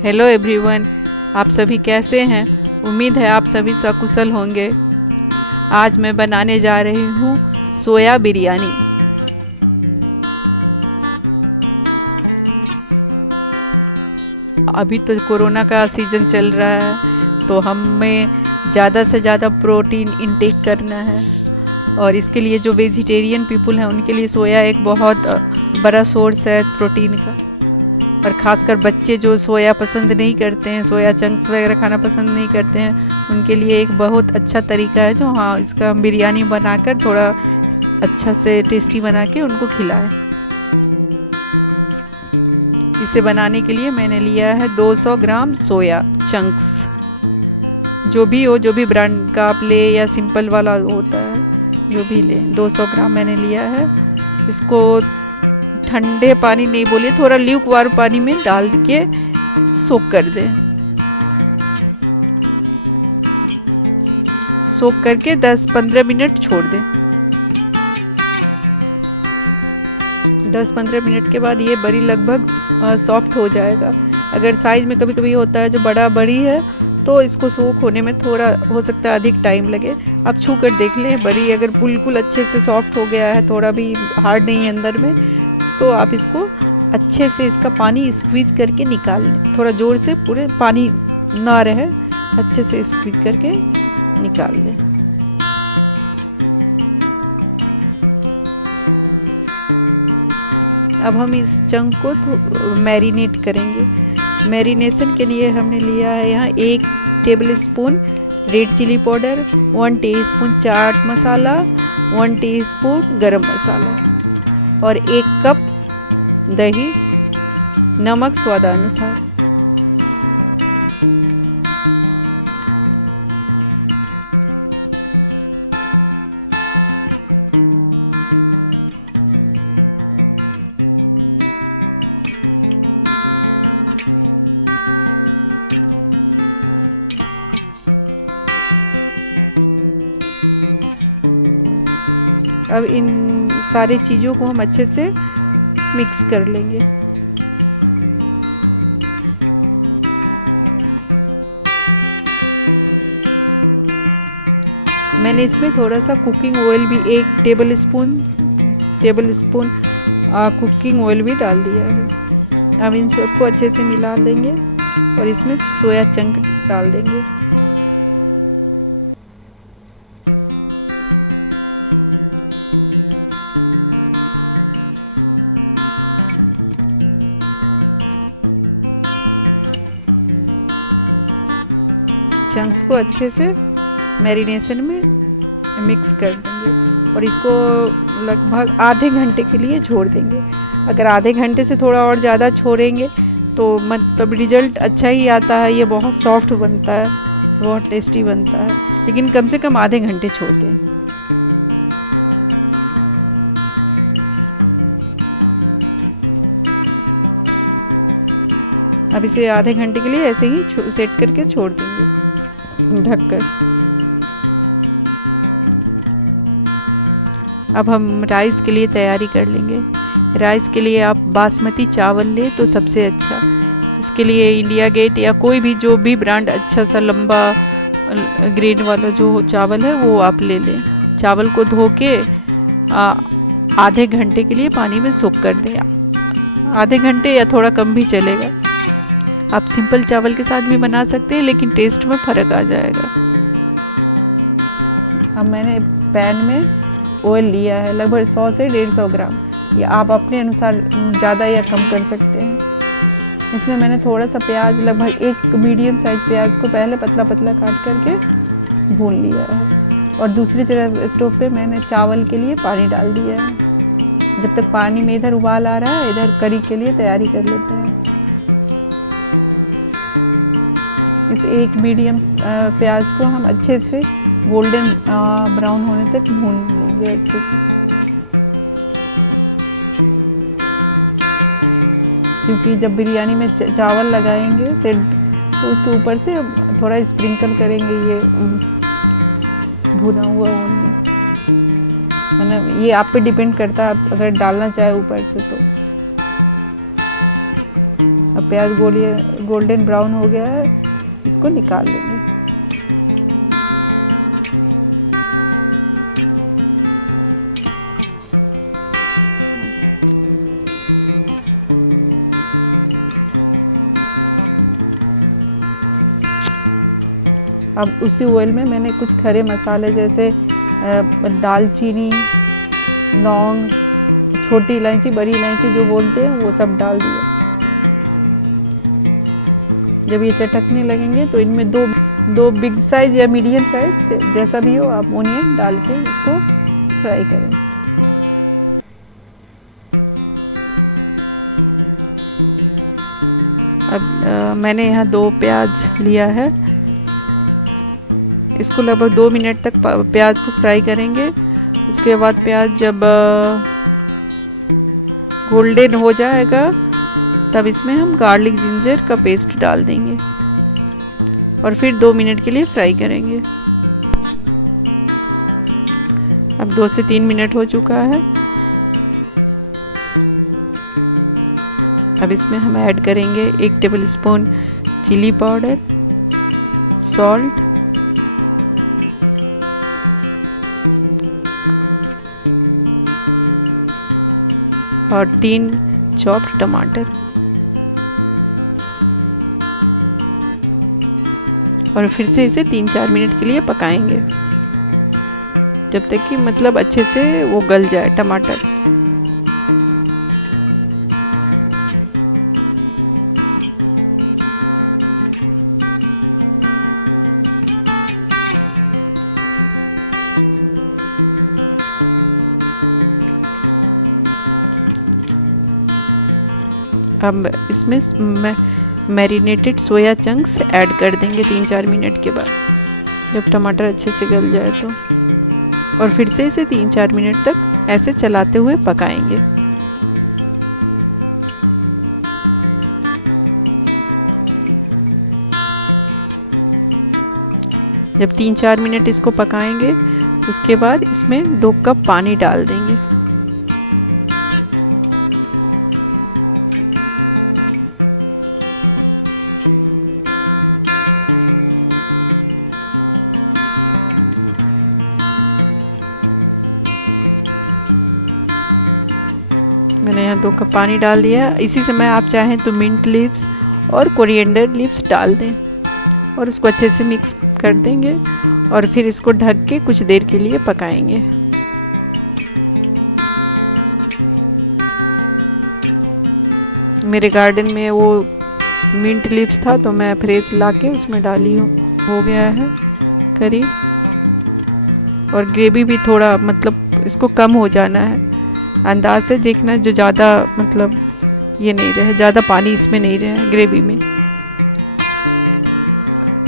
Hello everyone, आप सभी कैसे हैं। उम्मीद है आप सभी सकुशल होंगे। आज मैं बनाने जा रही हूँ सोया बिरयानी। अभी तो कोरोना का सीज़न चल रहा है, तो हमें ज़्यादा से ज़्यादा प्रोटीन इंटेक करना है। और इसके लिए जो वेजिटेरियन पीपल हैं उनके लिए सोया एक बहुत बड़ा सोर्स है प्रोटीन का। और ख़ासकर बच्चे जो सोया पसंद नहीं करते हैं, सोया चंक्स वगैरह खाना पसंद नहीं करते हैं, उनके लिए एक बहुत अच्छा तरीका है जो इसका बिरयानी बनाकर थोड़ा अच्छा से टेस्टी बना के उनको खिलाएं। इसे बनाने के लिए मैंने लिया है 200 ग्राम सोया चंक्स। जो भी ब्रांड का आप ले या सिंपल वाला होता है, जो भी ले, 200 ग्राम मैंने लिया है। इसको ठंडे पानी नहीं बोलिए, थोड़ा ल्यूक वार्म पानी में डाल के सोक कर दें। सोक करके 10-15 मिनट छोड़ दें। 10-15 मिनट के बाद ये बड़ी लगभग सॉफ्ट हो जाएगा। अगर साइज़ में कभी कभी होता है जो बड़ी है, तो इसको सोक होने में थोड़ा हो सकता है अधिक टाइम लगे। आप छू कर देख लें, बड़ी अगर बिल्कुल अच्छे से सॉफ्ट हो गया है, थोड़ा भी हार्ड नहीं है अंदर में, तो आप इसको अच्छे से इसका पानी स्क्वीज़ करके निकाल लें। थोड़ा ज़ोर से, पूरे पानी ना रहे, अच्छे से स्क्वीज़ करके निकाल लें। अब हम इस चंक को मैरिनेट करेंगे। मैरिनेशन के लिए हमने लिया है यहाँ 1 tablespoon red chilli powder, 1 teaspoon chaat masala, 1 teaspoon garam masala और 1 कप दही, नमक स्वादानुसार। अब इन सारी चीज़ों को हम अच्छे से मिक्स कर लेंगे। मैंने इसमें थोड़ा सा कुकिंग ऑयल भी 1 टेबल स्पून कुकिंग ऑयल भी डाल दिया है। अब इन सबको अच्छे से मिला लेंगे और इसमें सोया चंक डाल देंगे। चंक्स को अच्छे से मैरिनेशन में मिक्स कर देंगे और इसको लगभग आधे घंटे के लिए छोड़ देंगे। अगर आधे घंटे से थोड़ा और ज़्यादा छोड़ेंगे तो मतलब रिज़ल्ट अच्छा ही आता है। ये बहुत सॉफ्ट बनता है, बहुत टेस्टी बनता है, लेकिन कम से कम आधे घंटे छोड़ दें। अब इसे आधे घंटे के लिए ऐसे ही सेट करके छोड़ देंगे ढककर। अब हम राइस के लिए तैयारी कर लेंगे। राइस के लिए आप बासमती चावल लें तो सबसे अच्छा। इसके लिए इंडिया गेट या कोई भी जो भी ब्रांड अच्छा सा लंबा ग्रेन वाला जो चावल है वो आप ले लें। चावल को धो के आधे घंटे के लिए पानी में सोक कर दें। आधे घंटे या थोड़ा कम भी चलेगा। आप सिंपल चावल के साथ भी बना सकते हैं, लेकिन टेस्ट में फ़र्क आ जाएगा। अब मैंने पैन में ऑयल लिया है लगभग 100 से 150 ग्राम, या आप अपने अनुसार ज़्यादा या कम कर सकते हैं। इसमें मैंने थोड़ा सा प्याज, लगभग 1 मीडियम साइज प्याज को पहले पतला पतला काट करके भून लिया है। और दूसरी तरफ स्टोव पे मैंने चावल के लिए पानी डाल दिया है। जब तक पानी में इधर उबाल आ रहा है, इधर करी के लिए तैयारी कर लेते हैं। इस 1 मीडियम प्याज को हम अच्छे से गोल्डन ब्राउन होने तक भून लेंगे अच्छे से, क्योंकि जब बिरयानी में चावल लगाएंगे से तो उसके ऊपर से थोड़ा स्प्रिंकल करेंगे ये भुना हुआ ऑनियन। मतलब ये आप पे डिपेंड करता है, आप अगर डालना चाहे ऊपर से तो। अब प्याज गोल्डन ब्राउन हो गया है, इसको निकाल लेंगे। अब उसी ऑयल में मैंने कुछ खड़े मसाले जैसे दालचीनी, लौंग, छोटी इलायची, बड़ी इलायची जो बोलते हैं, वो सब डाल दिया। जब ये चटकने लगेंगे तो इनमें दो बिग साइज या मीडियम साइज जैसा भी हो आप ओनियन डाल के इसको फ्राई करें। अब मैंने यहाँ 2 प्याज लिया है, इसको लगभग 2 मिनट तक प्याज को फ्राई करेंगे। उसके बाद प्याज जब गोल्डन हो जाएगा तब इसमें हम गार्लिक जिंजर का पेस्ट डाल देंगे और फिर 2 मिनट के लिए फ्राई करेंगे। अब 2 से 3 मिनट हो चुका है। अब इसमें हम ऐड करेंगे 1 tablespoon chilli powder, salt, और 3 चॉप्ड टमाटर, और फिर से इसे 3-4 मिनट के लिए पकाएंगे जब तक कि मतलब अच्छे से वो गल जाए टमाटर। अब इसमें मैरिनेटेड सोया चंक्स ऐड कर देंगे 3-4 मिनट के बाद, जब टमाटर अच्छे से गल जाए तो, और फिर से इसे 3-4 मिनट तक ऐसे चलाते हुए पकाएंगे। जब 3-4 मिनट इसको पकाएंगे उसके बाद इसमें 2 कप पानी डाल देंगे। मैंने यहाँ 2 कप पानी डाल दिया। इसी समय आप चाहें तो मिंट लीव्स और कोरिएंडर लीव्स डाल दें और उसको अच्छे से मिक्स कर देंगे और फिर इसको ढक के कुछ देर के लिए पकाएंगे। मेरे गार्डन में वो मिंट लीव्स था तो मैं फ्रेश ला के उसमें डाली हूँ। हो गया है करी, और ग्रेवी भी थोड़ा मतलब इसको कम हो जाना है, अंदाज से देखना जो ज़्यादा मतलब ये नहीं रहे, ज़्यादा पानी इसमें नहीं रहे ग्रेवी में।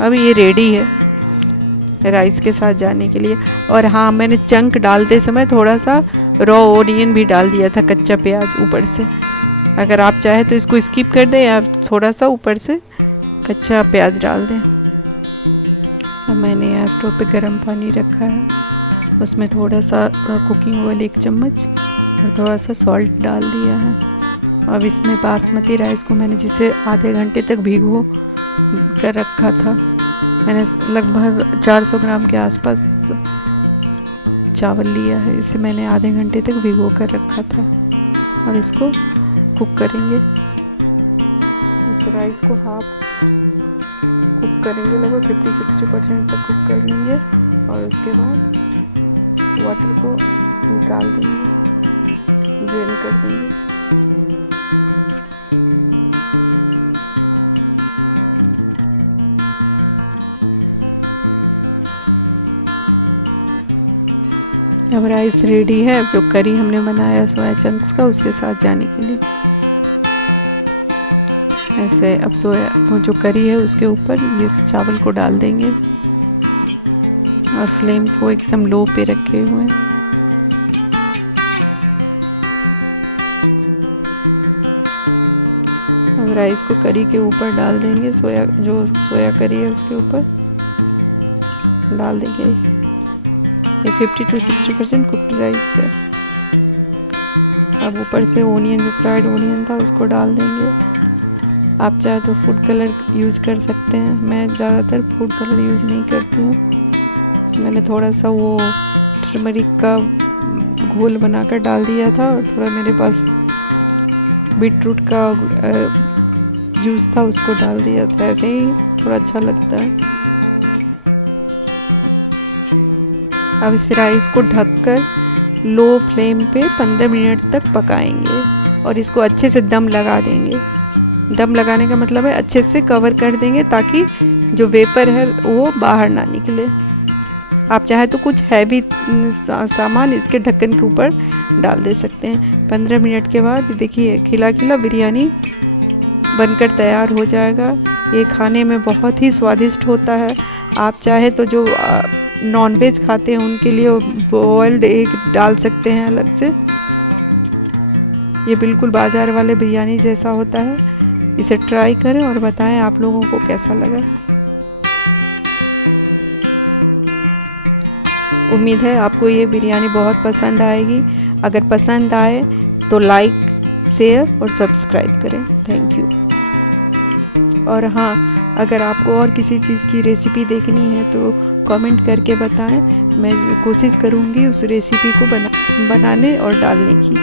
अब ये रेडी है राइस के साथ जाने के लिए। और हाँ, मैंने चंक डालते समय थोड़ा सा रॉ ऑनियन भी डाल दिया था, कच्चा प्याज ऊपर से। अगर आप चाहें तो इसको स्किप कर दें या थोड़ा सा ऊपर से कच्चा प्याज डाल दें। अब मैंने यहाँ स्टोव पे गर्म पानी रखा है, उसमें थोड़ा सा कुकिंग ऑयल 1 चम्मच और थोड़ा सा सॉल्ट डाल दिया है। अब इसमें बासमती राइस को मैंने जिसे आधे घंटे तक भिगो कर रखा था, मैंने लगभग 400 ग्राम के आसपास चावल लिया है। इसे मैंने आधे घंटे तक भिगो कर रखा था और इसको कुक करेंगे। इस राइस को हाफ कुक करेंगे, लगभग 50-60% तक कुक कर लेंगे और उसके बाद वाटर को निकाल देंगे, ड्रेन कर देंगे। अब राइस रेडी है। अब जो करी हमने बनाया सोया चंक्स का, उसके साथ जाने के लिए ऐसे अब सोया वो जो करी है उसके ऊपर ये चावल को डाल देंगे और फ्लेम को एकदम लो पे रखे हुए। अब राइस को करी के ऊपर डाल देंगे, सोया करी है उसके ऊपर डाल देंगे। ये 50-60% कुक्ड राइस है। अब ऊपर से ओनियन, जो फ्राइड ओनियन था, उसको डाल देंगे आप चाहे तो फूड कलर यूज़ कर सकते हैं। मैं ज़्यादातर फूड कलर यूज़ नहीं करती हूँ। मैंने थोड़ा सा वो टर्मरिक का घोल बनाकर डाल दिया था और थोड़ा मेरे पास बीटरूट का जूस था, उसको डाल दिया था। ऐसे ही थोड़ा अच्छा लगता है। अब इस राइस को ढककर लो फ्लेम पे 15 मिनट तक पकाएंगे और इसको अच्छे से दम लगा देंगे। दम लगाने का मतलब है अच्छे से कवर कर देंगे ताकि जो वेपर है वो बाहर ना निकले। आप चाहे तो कुछ हैवी सामान इसके ढक्कन के ऊपर डाल दे सकते हैं। 15 मिनट के बाद देखिए खिला खिला बिरयानी बनकर तैयार हो जाएगा। ये खाने में बहुत ही स्वादिष्ट होता है। आप चाहे तो जो नॉनवेज खाते हैं उनके लिए बॉइल्ड एग डाल सकते हैं अलग से। ये बिल्कुल बाज़ार वाले बिरयानी जैसा होता है। इसे ट्राई करें और बताएं आप लोगों को कैसा लगा। उम्मीद है आपको ये बिरयानी बहुत पसंद आएगी। अगर पसंद आए तो लाइक, शेयर और सब्सक्राइब करें। Thank you. और हाँ, अगर आपको और किसी चीज़ की रेसिपी देखनी है तो कमेंट करके बताएं। मैं कोशिश करूँगी उस रेसिपी को बनाने और डालने की।